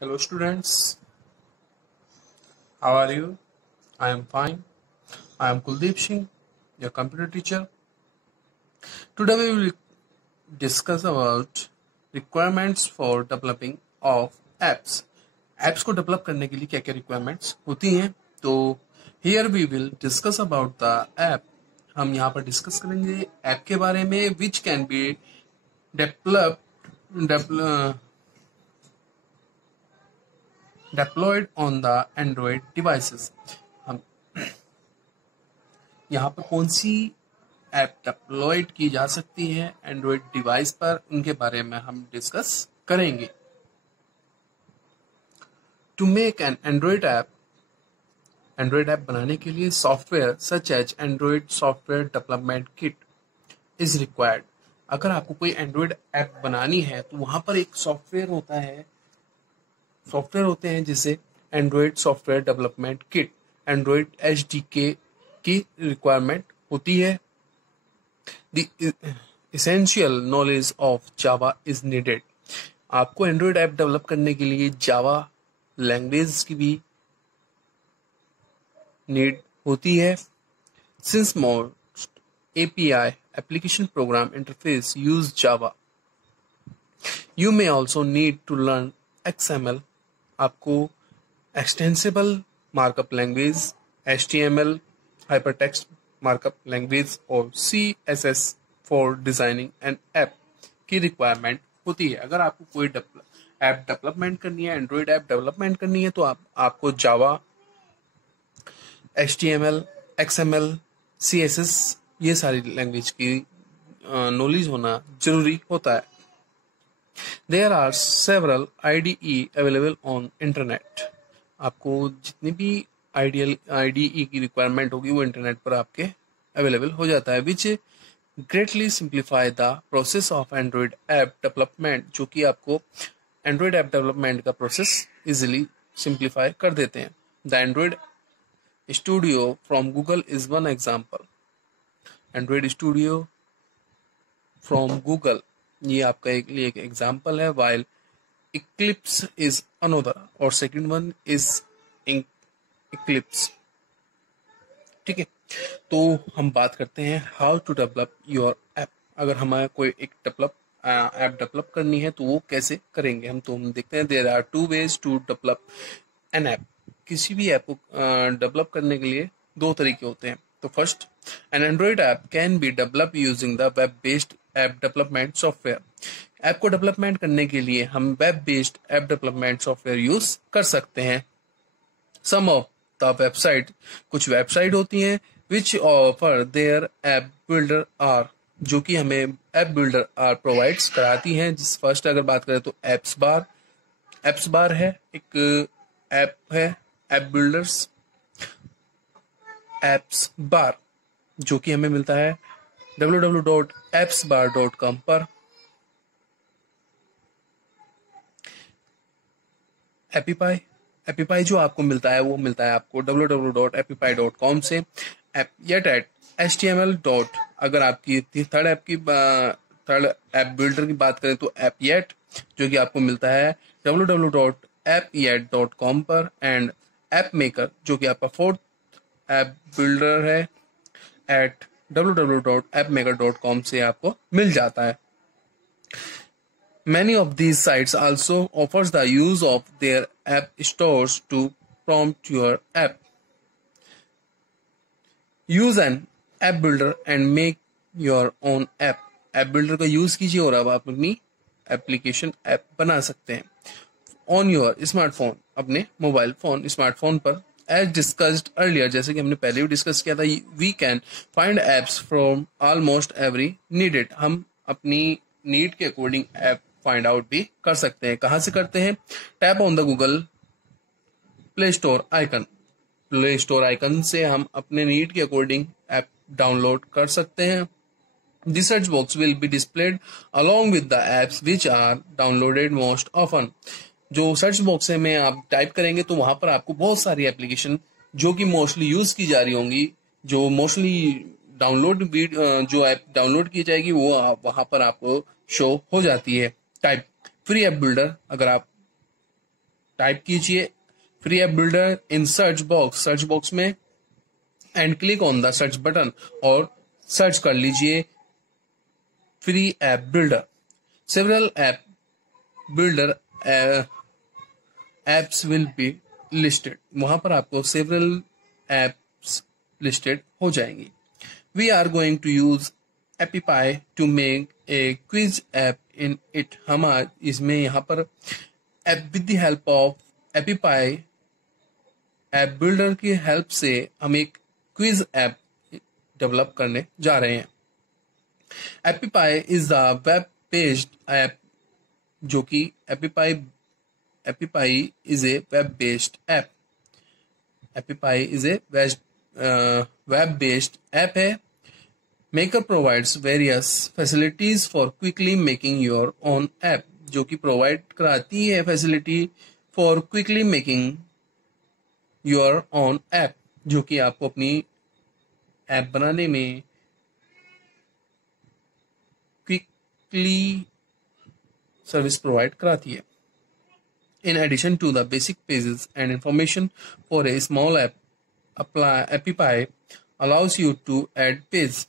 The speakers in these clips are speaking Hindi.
Hello students, how are you? I am fine. I am Kuldeep Singh, your computer teacher. Today we will discuss about requirements for developing of apps. Apps को develop करने के लिए क्या क्या requirements होती हैं? तो here we will discuss about the app. हम यहाँ पर discuss करेंगे app के बारे में which can be deployed on the Android devices. हम यहाँ पर कौन सी ऐप डिप्लॉयड की जा सकती है एंड्रॉयड डिवाइस पर, उनके बारे में हम डिस्कस करेंगे. To make an Android app बनाने के लिए software such as Android software development kit is required. अगर आपको कोई एंड्रॉयड ऐप बनानी है तो वहां पर एक सॉफ्टवेयर होते हैं जिसे Android software development kit, Android HDK की रिक्वायरमेंट होती है. The essential knowledge of Java is needed. आपको एंड्रॉयड ऐप डेवलप करने के लिए जावा लैंग्वेज की भी नीड होती है. Since most API application program interface use Java, you may also need to learn XML. आपको extensible markup language, HTML, hypertext markup language और CSS for designing an app की रिक्वायरमेंट होती है. अगर आपको कोई ऐप डेवलपमेंट करनी है, एंड्रॉयड ऐप डेवलपमेंट करनी है, तो आपको जावा, HTML, XML, CSS ये सारी लैंग्वेज की नॉलेज होना जरूरी होता है. There are several IDE available on internet. आपको जितनी भी IDE की रिक्वायरमेंट होगी वो इंटरनेट पर आपके अवेलेबल हो जाता है, which greatly simplify the process of Android app development, जो कि आपको एंड्रॉयड ऐप डेवलपमेंट का प्रोसेस इजिली सिंप्लीफाई कर देते हैं. The Android studio from Google is one example. Android studio from Google ये आपका एक एग्जाम्पल है, वाइल इक्लिप्स इज अनोदर, और सेकेंड वन इज इक्लिप्स. ठीक है, तो हम बात करते हैं how to develop your app. अगर हमें कोई एक ऐप डेवलप करनी है तो वो कैसे करेंगे हम देखते हैं. There are two ways to develop an app. किसी भी ऐप को डेवलप करने के लिए दो तरीके होते हैं. तो first, an Android app can be develop using the web based app development software. App को डेवलपमेंट करने के लिए हम web based app development software use कर सकते हैं. सम ऑफ द वेबसाइट, कुछ वेबसाइट होती हैं which offer their app builder are, जो कि हमें ऐप बिल्डर आर प्रोवाइड्स कराती हैं. जिस फर्स्ट अगर बात करें तो एप्स बार है, एक ऐप है ऐप बिल्डर्स एप्स बार, जो कि हमें मिलता है www.appsbar.com पर. एपीपाई जो आपको मिलता है वो मिलता है आपको www.appify.com से. yet at html. अगर आपकी थर्ड ऐप बिल्डर की बात करें तो एप जो कि आपको मिलता है www.appyet.com पर. एंड ऐप मेकर जो कि आपका फोर्थ ऐप बिल्डर है एट www.appmaker.com से आपको मिल जाता है. Many of these sites also offers the use of their app stores to prompt your app. Use an app builder and make your own app. App builder का यूज कीजिए और अब आप अपनी एप्लीकेशन ऐप बना सकते हैं ऑन योर स्मार्टफोन, अपने मोबाइल फोन स्मार्टफोन पर. एज डिस्कस्ड अर्लियर, जैसे कि हमने पहले भी डिस्कस किया था, we can find apps from almost every needed. हम अपनी नीड के अकॉर्डिंग ऐप फाइंड आउट भी कर सकते हैं. कहां से करते हैं? Tap on the Google play store icon से हम अपने नीड के अकॉर्डिंग ऐप डाउनलोड कर सकते हैं. The search box will be displayed along with the apps which are downloaded most often. जो सर्च बॉक्स में आप टाइप करेंगे तो वहां पर आपको बहुत सारी एप्लीकेशन जो कि मोस्टली यूज की जा रही होंगी, जो मोस्टली जो ऐप डाउनलोड की जाएगी वो वहां पर आपको शो हो जाती है. Type free app builder. अगर आप टाइप कीजिए free app builder in search box में and click on the search button और सर्च कर लीजिए free app builder. Several app builder apps will be listed, वहां पर आपको सेवरल एप्स लिस्टेड हो जाएंगी। We are going to use Appy Pie to make a quiz app in it. हम इसमें यहाँ पर with the help of Appy Pie app builder की हेल्प से हम एक क्विज ऐप डेवलप करने जा रहे हैं। Appy Pie is the web based app, जो कि Appy Pie is a web based app. Appy Pie is a web based app है। Maker provides various facilities for quickly making your own app, जो कि प्रोवाइड कराती है facility for quickly making your own app, जो कि आपको अपनी ऐप बनाने में क्विकली सर्विस प्रोवाइड कराती है। In addition to the basic pages and information for a small app, Epipy allows you to add page.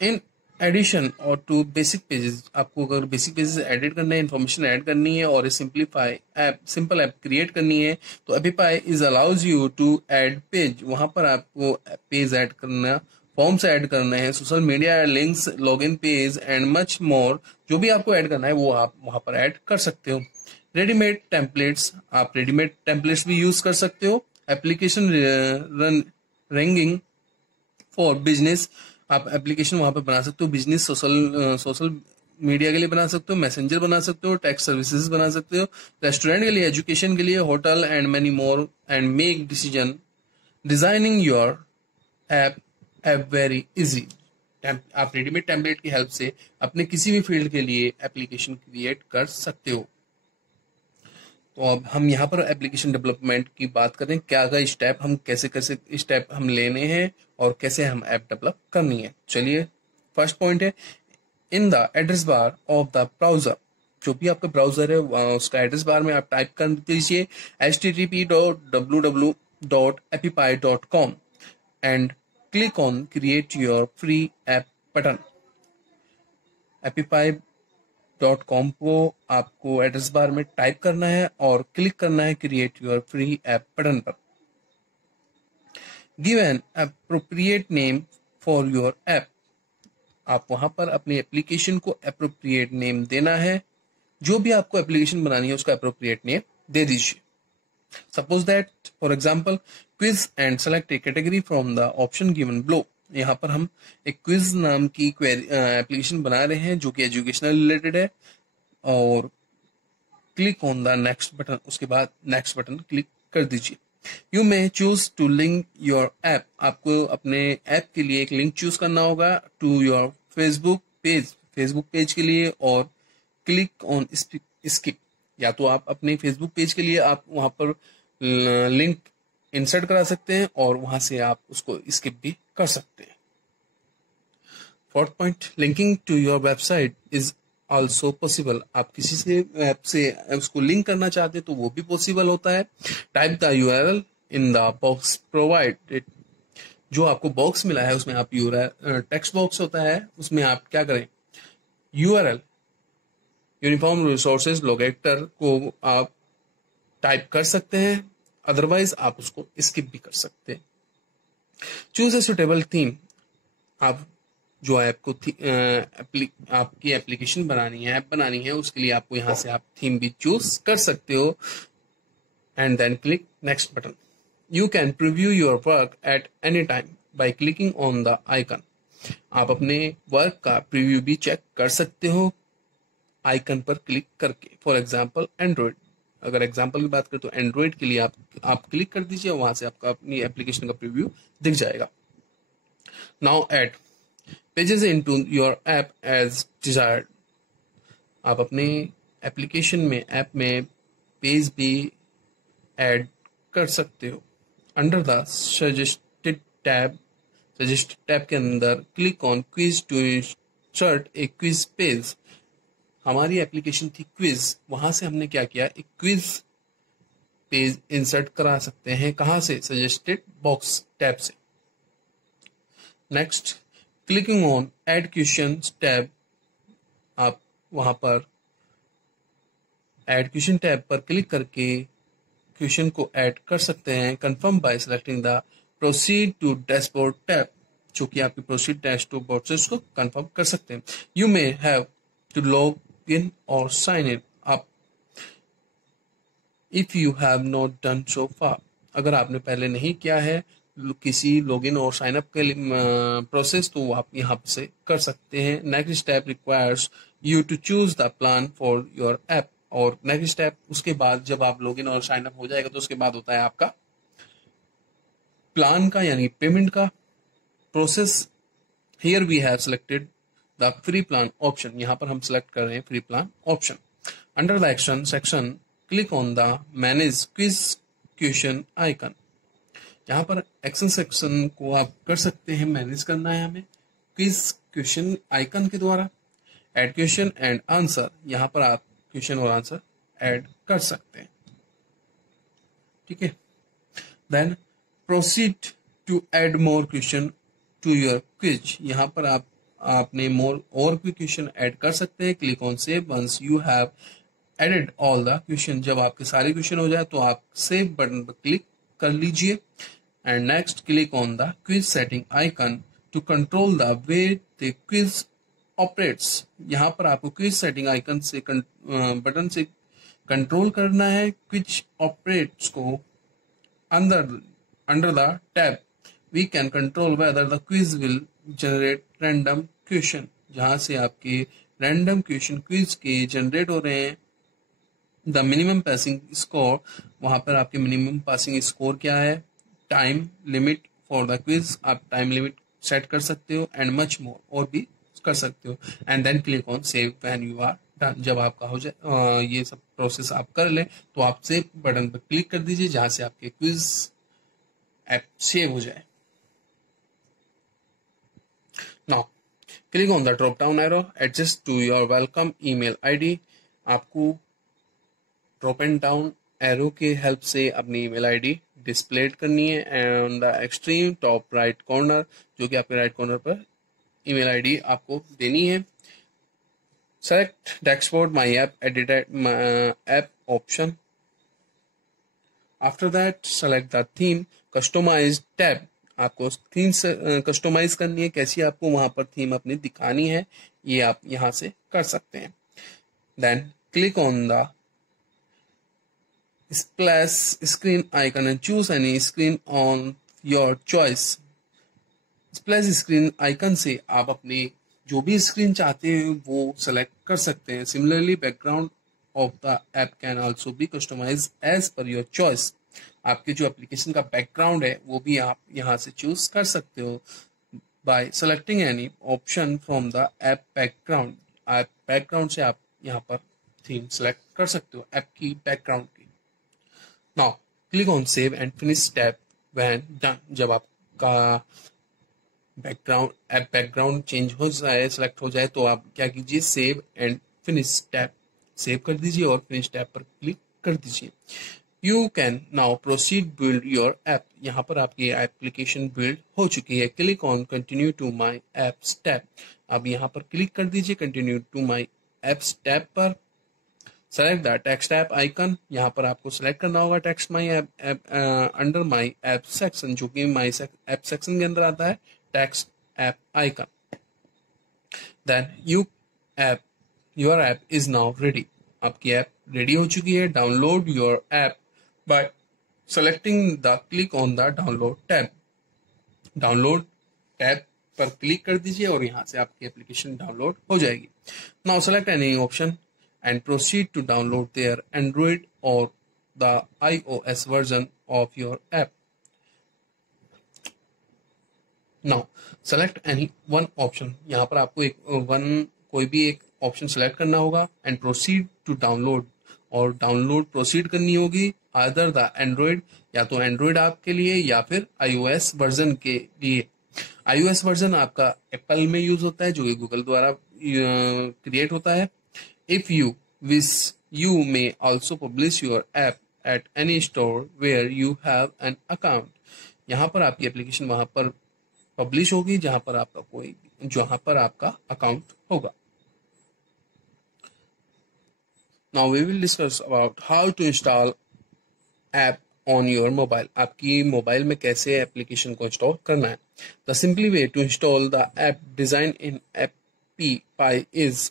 In addition or to basic pages, आपको अगर basic pages एडिट करना है, information ऐड करनी है और simple app क्रिएट करनी है, तो Epipy is allows you to add page। वहां पर आपको पेज ऐड करना, फॉर्म्स ऐड करना है, social media links, login page and much more, जो भी आपको ऐड करना है वो आप वहां पर ऐड कर सकते हो। रेडीमेड टेम्पलेट्स, आप रेडीमेड टेम्पलेट्स भी यूज कर सकते हो। एप्लीकेशन रैंकिंग फॉर बिजनेस, आप एप्लीकेशन वहां पर बना सकते हो। बिजनेस सोशल मीडिया के लिए बना सकते हो, मैसेंजर बना सकते हो, टैक्स सर्विसेज बना सकते हो, रेस्टोरेंट के लिए, एजुकेशन के लिए, hotel and many more, and make decision designing your app very easy. आप रेडीमेड टेम्पलेट की हेल्प से अपने किसी भी फील्ड के लिए एप्लीकेशन क्रिएट कर सकते हो। तो अब हम यहाँ पर एप्लीकेशन डेवलपमेंट की बात करें, क्या क्या स्टेप हम कैसे स्टेप हम लेने हैं और कैसे हम ऐप डेवलप करनी है। चलिए, फर्स्ट पॉइंट है in the address bar of the browser. जो भी आपका ब्राउजर है उसका एड्रेस बार में आप टाइप कर दीजिए http://www.epipy.com and click on create your free app button. epipy.com को आपको एड्रेस बार में टाइप करना है और क्लिक करना है create your free app button पर। Give an appropriate name for your app, आप वहां पर अपनी एप्लीकेशन को अप्रोप्रिएट नेम देना है। जो भी आपको एप्लीकेशन बनानी है उसका अप्रोप्रिएट नेम दे दीजिए। Suppose that for example quiz and select A category from the option given below. यहाँ पर हम एक क्विज नाम की एप्लीकेशन बना रहे हैं जो कि एजुकेशनल रिलेटेड है, और click on the next button, उसके बाद नेक्स्ट बटन क्लिक कर दीजिए। You may choose to link your app, आपको अपने ऐप के लिए एक लिंक चूज करना होगा टू योर फेसबुक पेज के लिए, और क्लिक ऑन स्किप, या तो आप अपने फेसबुक पेज के लिए आप वहां पर लिंक इंसर्ट करा सकते हैं और वहां से आप उसको स्किप भी कर सकते हैं। Fourth point, linking to your website is also possible. आप किसी से ऐप से उसको लिंक करना चाहते हैं तो वो भी पॉसिबल होता है। Type the URL in the box provided, जो आपको बॉक्स मिला है उसमें आप यूआरएल, टेक्स्ट बॉक्स होता है उसमें आप क्या करें, यूआरएल यूनिफॉर्म रिसोर्सेज लोकेटर को आप टाइप कर सकते हैं, अदरवाइज आप उसको स्किप भी कर सकते हैं। चूज ए सुटेबल थीम, आप जो ऐप को आपकी एप्लीकेशन बनानी है, ऐप बनानी है, उसके लिए आपको यहाँ से आप थीम भी चूज कर सकते हो। And then click next button. You can preview your work at any time by clicking on the icon, आप अपने वर्क का प्रीव्यू भी चेक कर सकते हो आइकन पर क्लिक करके। फॉर एग्जाम्पल एंड्रॉइड, अगर एग्जाम्पल की बात करें तो एंड्रॉइड के लिए आप क्लिक कर दीजिए, वहां से आपका अपनी एप्लीकेशन का प्रीव्यू दिख जाएगा। Now add pages into your app as desired, आप अपने एप्लीकेशन में, ऐप में पेज भी ऐड कर सकते हो। अंडर द सजेस्टेड टैब के अंदर click on quiz to insert a quiz page, हमारी एप्लीकेशन थी क्विज, वहां से हमने क्या किया, एक क्विज पेज इंसर्ट करा सकते हैं। कहां से, सजेस्टेड बॉक्स टैब से। Next, clicking on add question tab, आप वहां पर ऐड क्वेश्चन टैब पर क्लिक करके क्वेश्चन को ऐड कर सकते हैं। Confirm by selecting the proceed to dashboard tab, जो कि आपके प्रोसीड डैशबोर्ड से उसको कंफर्म कर सकते हैं। You may have to log in और साइन इन आप if you have not done so far, अगर आपने पहले नहीं किया है किसी लॉगिन और साइन अप के प्रोसेस, तो आप यहाँ से कर सकते हैं। Next step requires you to choose the plan for your app, और नेक्स्ट स्टेप उसके बाद जब आप लॉगिन और साइन अप हो जाएगा तो उसके बाद होता है आपका प्लान का, यानी पेमेंट का process. Here we have selected the free plan option, यहाँ पर हम सिलेक्ट कर रहे हैं free plan option. Under the action section click on the manage quiz question icon, यहाँ पर एक्शन सेक्शन को आप कर सकते हैं, मैनेज करना है हमें क्विज क्वेश्चन आइकन के द्वारा। ऐड क्वेश्चन एंड आंसर, यहाँ पर आप क्वेश्चन और आंसर ऐड कर सकते हैं, ठीक है। Then proceed to add more question to your quiz, यहाँ पर आपने मोर और भी क्वेश्चन ऐड कर सकते हैं। Click on save once you have added all the question, जब आपके सारे क्वेश्चन हो जाए तो आप सेव बटन पर क्लिक कर लीजिए। And next click on the quiz setting icon to control the way the quiz operates, यहाँ पर आपको क्विज सेटिंग आइकन से बटन से कंट्रोल करना है क्विज ऑपरेट्स को। under the tab we can control whether the quiz will generate random question, जहां से आपके रैंडम क्वेश्चन क्विज के जनरेट हो रहे हैं। द मिनिमम पासिंग स्कोर, वहां पर आपके मिनिमम पासिंग स्कोर क्या है। Time limit for the quiz, आप टाइम लिमिट सेट कर सकते हो। एंड मच मोर, और भी कर सकते हो। And then click on save when you are done, जब आपका हो जाए ये सब प्रोसेस आप कर लें तो आप सेव बटन पर क्लिक कर दीजिए, जहां से आपके क्विज ऐप सेव हो जाए। Now click on the drop down arrow adjust to your welcome email ID, आपको ड्रॉप एंड डाउन एरो के हेल्प से अपनी ईमेल आईडी डिस्प्ले करनी है। And the extreme top right corner, जो कि आपके राइट कॉर्नर पर ईमेल आईडी आपको देनी है। Select dashboard my app edit app option. After that select the theme customize tab, आपको थीम से कस्टमाइज करनी है, कैसी आपको वहां पर थीम अपनी दिखानी है, ये आप यहां से कर सकते हैं। Then click on the splash screen icon and choose any screen on your choice. Splash screen icon से आप अपनी जो भी स्क्रीन चाहते हैं वो सेलेक्ट कर सकते हैं। Similarly background of the app can also be customize as per your choice, आपके जो एप्लीकेशन का बैकग्राउंड है वो भी आप यहाँ से चूज कर सकते हो bye selecting any option from the app background. App background से आप यहाँ पर थीम सेलेक्ट कर सकते हो ऐप की बैकग्राउंड की। Now click on save and finish tab when done, जब आपका बैकग्राउंड ऐप बैकग्राउंड चेंज हो जाए, सेलेक्ट हो जाए, तो आप क्या कीजिए, save and finish tab save कर दीजिए और फिनिश टैब पर क्लिक कर दीजिए। You can now proceed build your app, यहाँ पर आपकी एप्लीकेशन बिल्ड हो चुकी है। Click on continue to my apps tab, अब यहाँ पर क्लिक कर दीजिए continue to my apps tab पर। Select the text app icon, यहाँ पर आपको सेलेक्ट करना होगा text my app under my app section, जो कि माई ऐप सेक्शन के अंदर आता है text app icon. Then your app is now ready, आपकी ऐप रेडी हो चुकी है। Download your app by selecting the click on the download tab, download tab पर क्लिक कर दीजिए और यहाँ से आपकी एप्लीकेशन डाउनलोड हो जाएगी। Now select any option and proceed to download their Android or the iOS version of your app. Now select any one option, यहाँ पर आपको कोई भी एक ऑप्शन सेलेक्ट करना होगा and proceed to download, और डाउनलोड प्रोसीड करनी होगी either the Android, या तो Android ऐप के लिए या फिर iOS वर्जन के लिए। iOS वर्जन आपका एप्पल में यूज होता है, जो कि गूगल द्वारा क्रिएट होता है। If you wish, you may also publish your app at any store where you have an account. यहाँ पर आपकी एप्लीकेशन वहां पर पब्लिश होगी जहां पर आपका अकाउंट होगा. Now we will discuss about how to install app on your mobile. आपकी मोबाइल में कैसे एप्लीकेशन को इंस्टॉल करना है. The simply way to install the app designed in AppPy is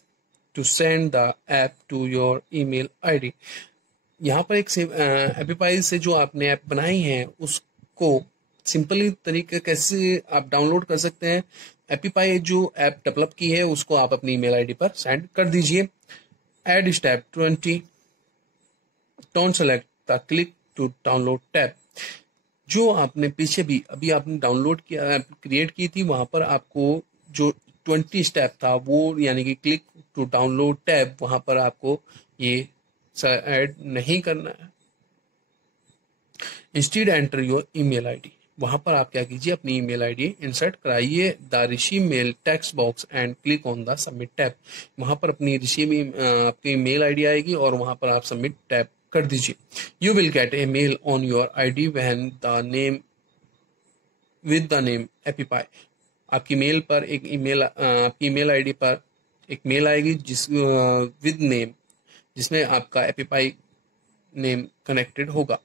to send the app to your email ID. यहाँ पर एक एपीपाई से जो आपने ऐप बनाई है उसको सिंपली तरीके कैसे आप डाउनलोड कर सकते हैं. एपीपाई जो ऐप डेवलप की है उसको आप अपनी ईमेल आईडी पर सेंड कर दीजिए. Add step 20. Don't select the click to download tab. जो आपने पीछे भी अभी आपने डाउनलोड किया क्रिएट की थी वहां पर आपको जो 20 स्टेप था वो यानी कि क्लिक टू डाउनलोड टैब वहां पर आपको ये ऐड नहीं करना है. Instead enter your email ID. वहां पर आप क्या कीजिए अपनी ईमेल आईडी इंसर्ट कराइए the receive mail text box and click on the submit tab. वहां पर अपनी रिसीव आपकी मेल आईडी आएगी और वहां पर आप सबमिट टैब कर दीजिए. You will get a mail on your ID when the name with the name Appy Pie. आपकी मेल पर आपकी ईमेल आईडी पर एक मेल आएगी जिस विद नेम जिसमें आपका एपीपाई नेम कनेक्टेड होगा.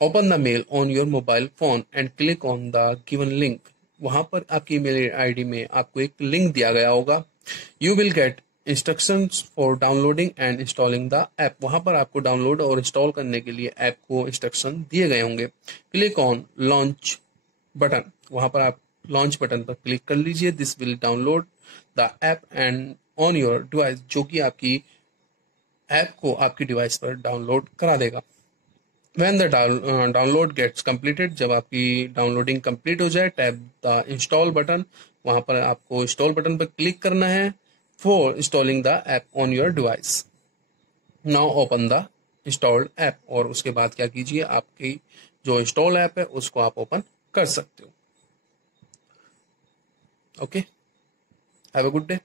Open the mail on your mobile phone and click on the given link. वहां पर आपकी ईमेल आईडी में आपको एक लिंक दिया गया होगा. You will gate instructions for downloading and installing the app. वहां पर आपको डाउनलोड और इंस्टॉल करने के लिए ऐप को इंस्ट्रक्शन दिए गए होंगे. Click on launch button. वहां पर आप लॉन्च बटन पर क्लिक कर लीजिए. This will download the app and on your device. जो कि आपकी ऐप को आपकी डिवाइस पर डाउनलोड करा देगा. When the download gets completed, जब आपकी डाउनलोडिंग कंप्लीट हो जाए टैप द इंस्टॉल बटन. वहां पर आपको इंस्टॉल बटन पर क्लिक करना है for installing the app on your device. Now open the installed app. और उसके बाद क्या कीजिए आपकी जो इंस्टॉल ऐप है उसको आप ओपन कर सकते हो. Okay, have a good day.